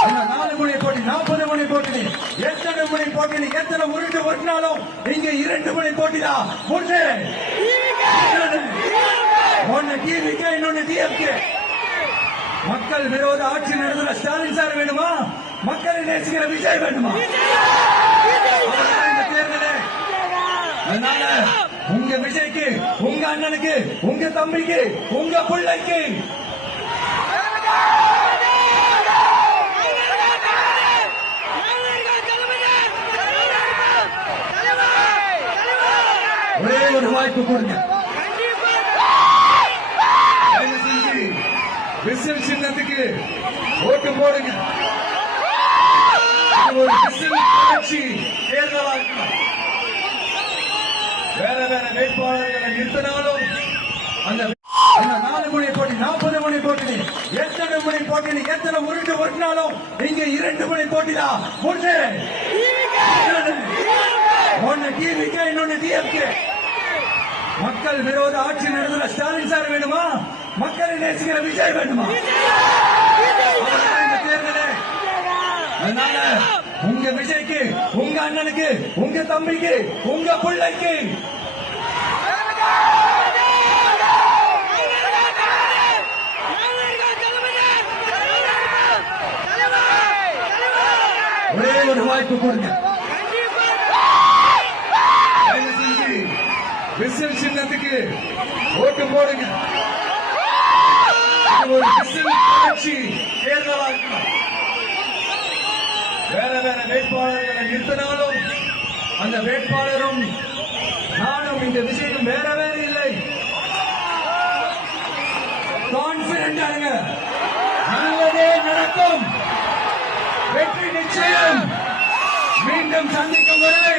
4 முனை போட்டி 40 முனை போட்டி எத்தனை முனை போட்டி எத்தனை உருட்டு ஒட்டினாலும் இங்க 2 முனை போட்டி தான் ஒன்னு டிவிக்கு இன்னொன்னு டிஎம்கே. மக்கள் விரோத ஆட்சி நடத்துற ஸ்டாலின் சார் வேணுமா, மக்களை நேசிக்கிற விஜய் வேணுமா? தேர்தலே அதனால உங்க விஜய்க்கு, உங்க அண்ணனுக்கு, உங்க தம்பிக்கு, உங்க பிள்ளைக்கு ஒரே ஒரு வாய்ப்பு கொடுங்க. விசில் சின்னத்துக்கு ஓட்டு போடுங்க. ஒரு விசில் ஆட்சி தேர்தலா இருக்கணும். வேற வேற வேட்பாளர்களை நிறுத்தினாலும் அந்த 4 முனை போட்டி 40 முனை போட்டி எத்தனை முனை போட்டி எத்தனை உருட்டு ஒட்டினாலும் இங்க 2 முனை போட்டி தான் ஒன்னு டிவிக்கு இன்னொன்னு டிஎம்கே. மக்கள் விரோத ஆட்சி நடத்துற ஸ்டாலின் சார் வேணுமா, மக்களை நேசிக்கிற விஜய் வேணுமா? தேர்தலே அதனால உங்க விஜய்க்கு, உங்க அண்ணனுக்கு, உங்க தம்பிக்கு, உங்க பிள்ளைக்கு ஒரே ஒரு வாய்ப்பு கொடுங்க. விசில் சின்னத்துக்கு ஓட்டு போடுங்க. ஒரு விசில் ஆட்சி தேர்தலா இருக்கணும். வேற வேற வேட்பாளர்களை நிறுத்தினாலும் அந்த வேட்பாளரும் நானும் இந்த விஷயம் வேற வேற இல்லை. கான்பிடன்ட் ஆகுங்க, நல்லதே நடக்கும், வெற்றி நிச்சயம். மீண்டும் சந்திக்கும் வரை